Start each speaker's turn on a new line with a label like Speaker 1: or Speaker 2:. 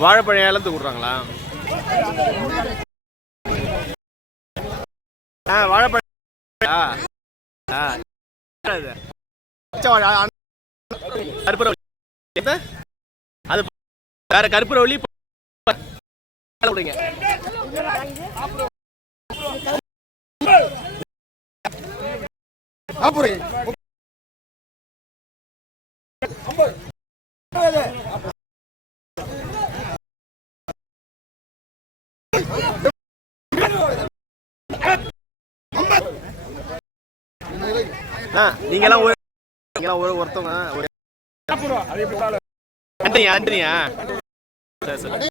Speaker 1: வாழைப்பழம் ஏலத்துக்கு விட்றாங்களா ஆ வாழைப்பழம் ஆ ஆ. அது வேற கற்பூரவள்ளி அப்புறம் ஆ நீங்கெல்லாம் ஒரு ஒரு ஒருத்தவங்க ஒரு ஆண்டனியா ஆண்டனியா? சரி சரி.